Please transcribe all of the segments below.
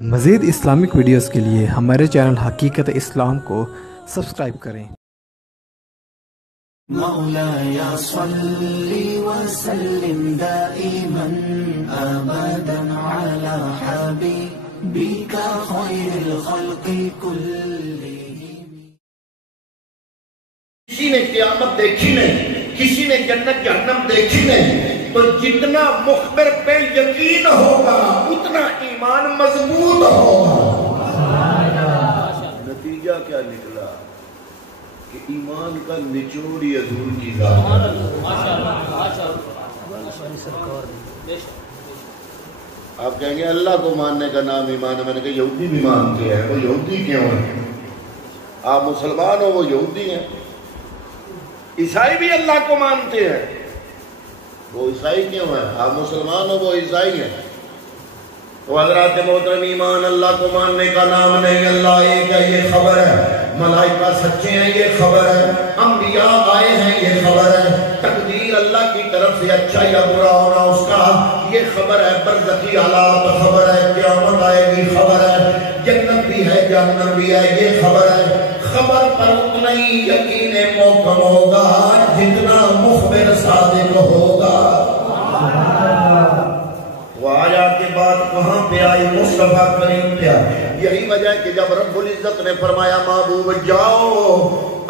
مزید Islamic videos کے لیے ہمارے چینل حقیقت اسلام کو سبسکرائب کریں۔ مولاي صل وسلم دائما ابدا على حبيبك خير الخلق كلهم۔ کسی نے قیامت دیکھی نہیں، کسی نے جنت جہنم دیکھی نہیں، تو جتنا مخبر پہ یقین ہوگا اتنا ایمان مضبوط ہوگا۔ نتیجہ کیا نکلا کہ ایمان کا نچوڑ ہی حضور کی ذات ہے۔ آپ کہیں گے اللہ کو ماننے کا نام ایمان ہے، میں نے کہا یہودی بھی مانتے ہیں، وہ یہودی کیوں ہیں؟ آپ مسلمان ہو، وہ یہودی ہیں۔ عیسائی بھی اللہ کو مانتے ہیں، وہ عیسائی کیوں ہیں؟ آپ مسلمان ہو، وہ عیسائی ہیں۔ تو حضرات محترم، ایمان اللہ کو ماننے کا نام نہیں، اللہ ایک ہے یہ خبر ہے، ملائکہ سچے ہیں یہ خبر ہے، انبیاء آئے ہیں یہ خبر ہے، تقدیر اللہ کی طرف سے اچھا یا برا ہونا اس کا یہ خبر ہے، برزخی حالات خبر ہے، قیامت آئے گی خبر ہے، جنت بھی ہے جہنم بھی ہے یہ خبر ہے۔ خبر پر اتنا ہی یقین محکم ہوگا جتنا مخبر صادق ہوگا۔ وہ آیات کے بعد کہاں پہ آئی؟ مصطفیٰ کریم پہ آئی۔ یہی وجہ ہے کہ جب رب العزت نے فرمایا محبوب جاؤ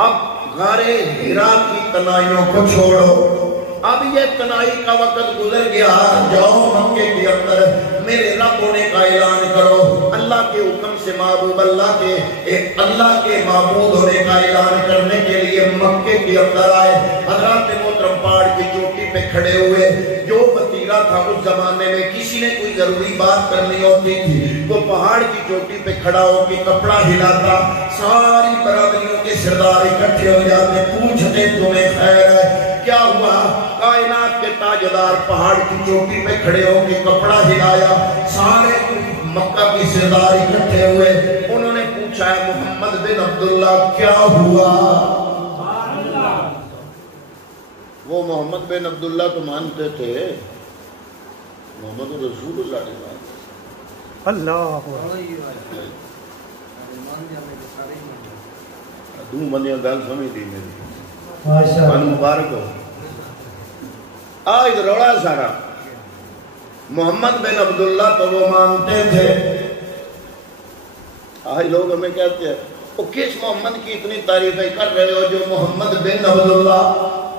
اب غار حرا کی تنائیوں کو چھوڑو، اب یہ تنائی کا وقت گزر گیا، جاؤ مکے کے اندر میرے رب ہونے کا اعلان کرو۔ اللہ کے حکم سے محبوب اللہ کے معبود ہونے کا اعلان کرنے کے لیے مکے کے اندر آئے۔ حضرات محترم پہاڑ کی چوٹی پہ کھڑے ہوئے، جو وتیرہ تھا اس زمانے میں کسی نے کوئی ضروری بات کرنی ہوتی تھی وہ پہاڑ کی چوٹی پہ کھڑا ہو کے کپڑا ہلاتا، ساری برادریوں کے سردار اکٹھے ہو جاتے، پوچھتے تمہیں خیر ہے کیا ہوا؟ کائنات کے تاجدار پہاڑ کی چوٹی پہ کھڑے ہو کے کپڑا ہلایا، سارے مکہ کی سردار اکٹھے ہوئے، انہوں نے پوچھا ہے محمد بن عبداللہ کیا ہوا؟ وہ محمد بن عبداللہ تو مانتے تھے، محمد رسول اللہ نے مانتے۔ اللہ دوں بندیاں گل سمجھ دی میری، من مبارک ہو۔ آج روڑا سارا محمد بن عبداللہ تو وہ مانتے تھے، آج لوگ ہمیں کہتے ہیں وہ کس محمد کی اتنی تعریفیں کر رہے ہو جو محمد بن عبداللہ،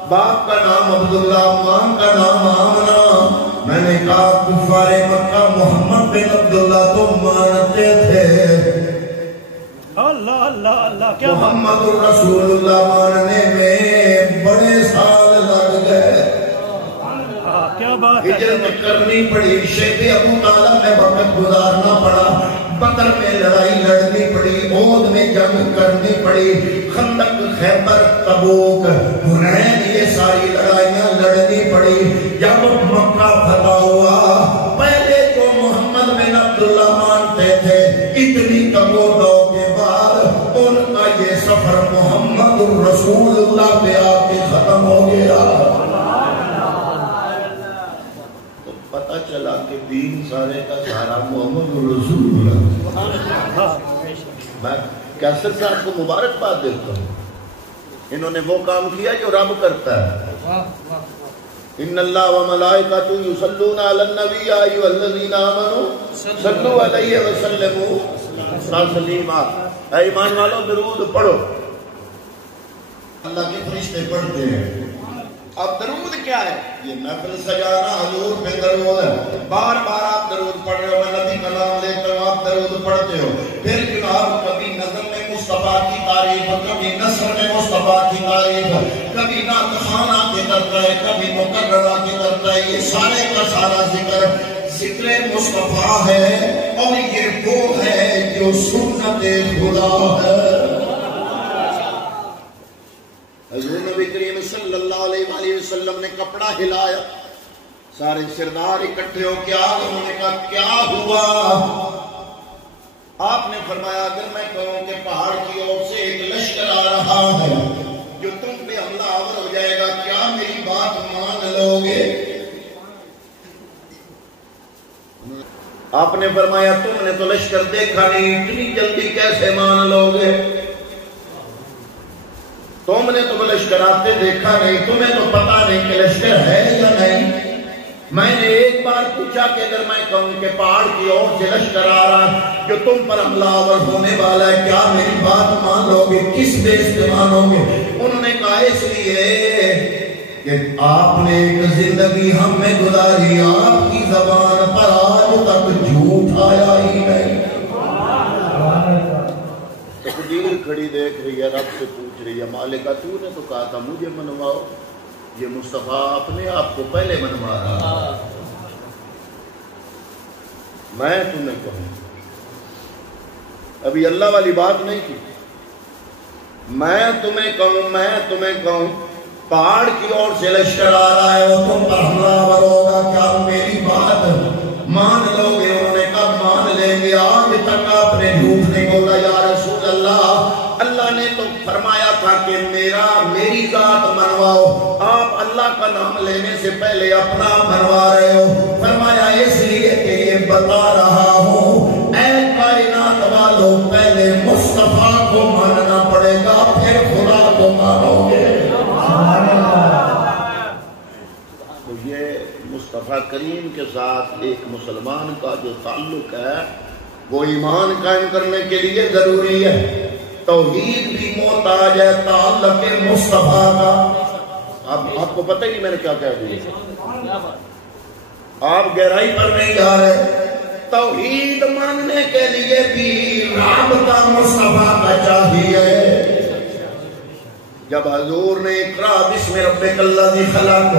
باپ کا نام عبداللہ، ماں کا نام آمنہ۔ میں نے کہا کفار مکہ محمد بن عبداللہ تو مانتے تھے، اللہ اللہ اللہ کیا محمد رسول اللہ ماننے میں بڑے سال لگ گئے، کیا بات ہے، ہجرت کرنی پڑی، شیخ ابو طالب میں وقت گزارنا پڑا، بدر میں لڑائی لڑنی پڑی، احد میں جنگ کرنی پڑی، خندق، خیبر، تبوک، حنین، یہ ساری لڑائیاں لڑنی پڑی۔ جب مکہ فتح ہوا پہلے جو محمد بن عبداللہ مانتے تھے اتنی تبو کے بعد ان کا یہ سفر محمد رسول اللہ پہ آ کے ختم ہو گیا۔ تو پتہ چلا کہ دین سارے کا سارا محمد رسول اللہ۔ میں کیسر صاحب کو مبارکباد دیتا ہوں، انہوں نے وہ کام کیا جو رب کرتا ہے۔ ان اللہ و ملائکۃ یصلون علی النبی یا ایھا الذین آمنوا صلوا علیہ وسلموا تسلیما۔ اے ایمان والو درود پڑھو، اللہ کے فرشتے پڑھتے ہیں۔ اب درود کیا ہے؟ یہ محفل سجانا حضور پہ درود ہے، بار بار آپ درود پڑھ رہے ہو، میں نبی کا نام لیتا ہوں آپ درود پڑھتے ہو۔ پھر جناب کبھی نظم میں مصطفیٰ کی تعریف، کبھی نثر میں مصطفیٰ کی تعریف، کبھی نعت خوان آ کے کرتا ہے، کبھی مقرر آ کے کرتا ہے، یہ سارے کا سارا ذکر مصطفیٰ ہے، اور یہ وہ ہے جو سنت خدا ہے۔ حضور نبی کریم صلی اللہ علیہ وآلہ وسلم نے کپڑا ہلایا، سارے سردار اکٹھے ہو کے آگے، انہوں نے کہا کیا ہوا؟ آپ نے فرمایا اگر میں کہوں کہ پہاڑ کی اور سے ایک لشکر آ رہا ہے جو تم پہ حملہ آور ہو جائے گا، کیا میری بات مان لو گے؟ آپ نے فرمایا تم نے تو لشکر دیکھا نہیں، اتنی جلدی کیسے مان لو گے؟ تم نے تو لشکر آتے دیکھا نہیں، تمہیں تو پتا نہیں کہ لشکر ہے یا نہیں۔ میں نے ایک بار پوچھا کہ اگر میں کہوں کہ پہاڑ کی اور سے لشکر آ رہا جو تم پر حملہ آور ہونے والا ہے، کیا میری بات مان لو گے؟ کس بیس پہ مانو گے؟ انہوں نے کہا اس لیے کہ آپ نے ایک زندگی ہم میں گزاری، آپ کی زبان پر آج تک جھوٹ آیا ہی نہیں۔ تقدیر کھڑی دیکھ رہی ہے، رب سے پوچھ رہی ہے، مالکہ تو نے تو کہا تھا مجھے منواؤ، یہ مصطفیٰ اپنے آپ کو پہلے منوا رہا۔ میں تمہیں کہوں، ابھی اللہ والی بات نہیں کی، میں تمہیں کہوں پہاڑ کی اور سے لشکر آ رہا ہے اور تم پر حملہ آور ہوگا، کیا میری بات مان لو گے؟ انہوں نے کہا مان لیں گے، آج تک آپ نے جھوٹ نہیں بولا یا رسول اللہ۔ اللہ نے تو فرمایا تھا کہ میری ذات منواؤ، آپ اللہ کا نام لینے سے پہلے اپنا منوا رہے ہو۔ فرمایا اس لیے کہ یہ بتا رہا ہوں اے کائنات والوں، پہلے مصطفیٰ کو ماننا پڑے گا پھر خدا کو مانو گے۔ تو یہ مصطفیٰ کریم کے ساتھ ایک مسلمان کا جو تعلق ہے وہ ایمان قائم کرنے کے لیے ضروری ہے۔ توحید بھی محتاج ہے تعلق مصطفیٰ کا۔ آپ کو پتہ ہی نہیں میں نے کیا کہہ دیا، آپ گہرائی پر نہیں جا رہے۔ توحید ماننے کے لیے بھی رابطہ مصطفیٰ کا چاہیے۔ جب حضور نے اقرا بسم ربک الذی خلق،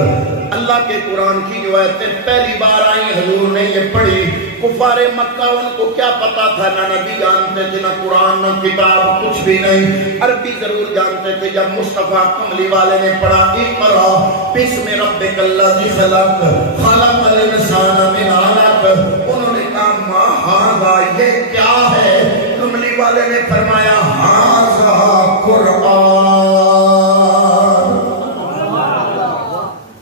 اللہ کے قرآن کی جو آیتیں پہلی بار آئی حضور نے یہ پڑھی، کفار مکہ ان کو کیا پتا تھا؟ نہ نبی جانتے تھے، نہ قرآن، نہ کتاب، کچھ بھی نہیں۔ عربی ضرور جانتے تھے۔ جب مصطفیٰ کملی والے نے پڑھا اقرا بسم ربک الذی خلق خلق الانسان من علق، انہوں نے کہا ما ھذا، یہ کیا ہے؟ کملی والے نے فرمایا ھذا قرآن۔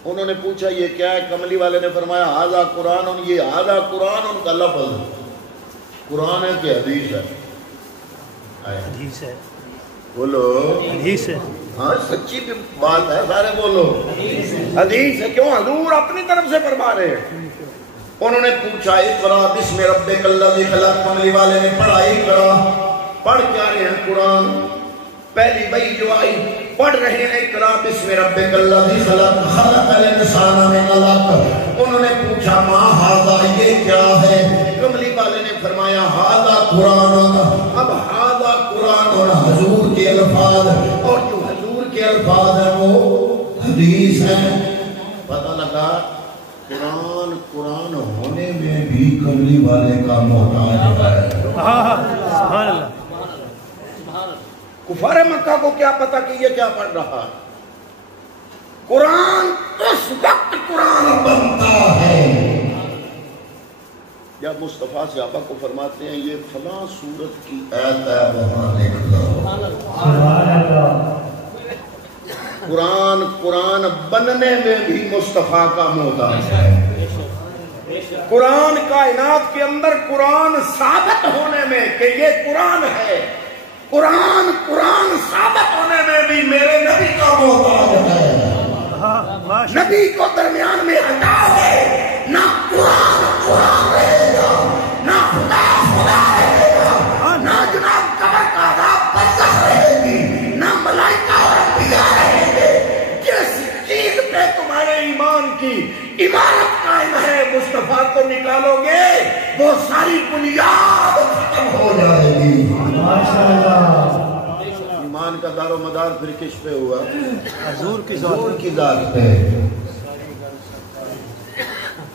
انہوں نے پوچھا یہ کیا ہے؟ کملی والے نے فرمایا ھذا قرآن۔ یہ ھذا قرآن ان کا لفظ قرآن ہے کہ حدیث ہے؟ حدیث ہے۔ بولو حدیث ہے۔ ہاں سچی بات ہے، سارے بولو حدیث ہے۔ کیوں؟ حضور اپنی طرف سے فرما رہے ہیں۔ انہوں نے پوچھا اقرا بسم ربک الذی خلق، کملی والے نے پڑھا اقرا، پڑھ کیا رہے ہیں؟ قرآن۔ پہلی وحی جو آئی پڑھ رہے ہیں اقرا بسم ربک الذی خلق خلق الانسان من علق۔ انہوں نے پوچھا ما ھذا، یہ کیا ہے؟ کملی والے نے فرمایا ھذا قرآن۔ اب ھذا قرآن اور حضور کے الفاظ، اور جو حضور کے الفاظ ہیں وہ حدیث ہیں۔ پتہ لگا قرآن ہونے میں بھی کملی والے کا محتاج ہے۔ سبحان اللہ۔ کفار مکہ کو کیا پتا کہ یہ کیا پڑھ رہا ہے؟ قرآن اس وقت قرآن بنتا ہے جب مصطفیٰ صحابہ کو فرماتے ہیں یہ فلاں سورت کی آیت ہے، وہاں لکھ دو۔ قرآن بننے میں بھی مصطفیٰ کا محتاج ہے۔ قرآن کائنات کے اندر قرآن ثابت ہونے میں کہ یہ قرآن ہے، قرآن ثابت ہونے میں بھی میرے نبی کا محتاج ہے۔ نبی کو درمیان میں ہٹا ہے، نہ قرآن رہے گا، نہ خدا رہے گا، نہ جناب قبر کا عذاب برزخ رہے گی، نہ ملائکہ اور انبیاء رہیں گے۔ جس چیز پہ تمہارے ایمان کی عمارت قائم ہے مصطفیٰ کو نکالو گے وہ ساری بنیاد ختم ہو جائے گی۔ ایمان کا دار و مدار پھر کس پہ ہوا؟ حضور کی ذات پہ۔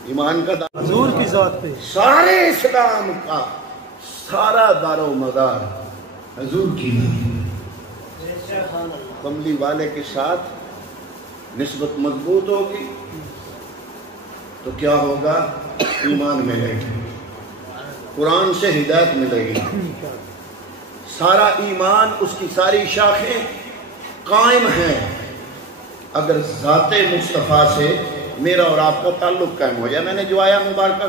ایمان کا دار حضور کی ذات پہ، سارے اسلام کا سارا دار و مدار حضور کی ذات۔ کملی والے کے ساتھ نسبت مضبوط ہوگی تو کیا ہوگا؟ ایمان ملے گی، قرآن سے ہدایت ملے گی، سارا ایمان اس کی ساری شاخیں قائم ہیں۔ اگر ذات مصطفیٰ سے میرا اور آپ کا تعلق قائم ہو جائے، میں نے جو آیا مبارکہ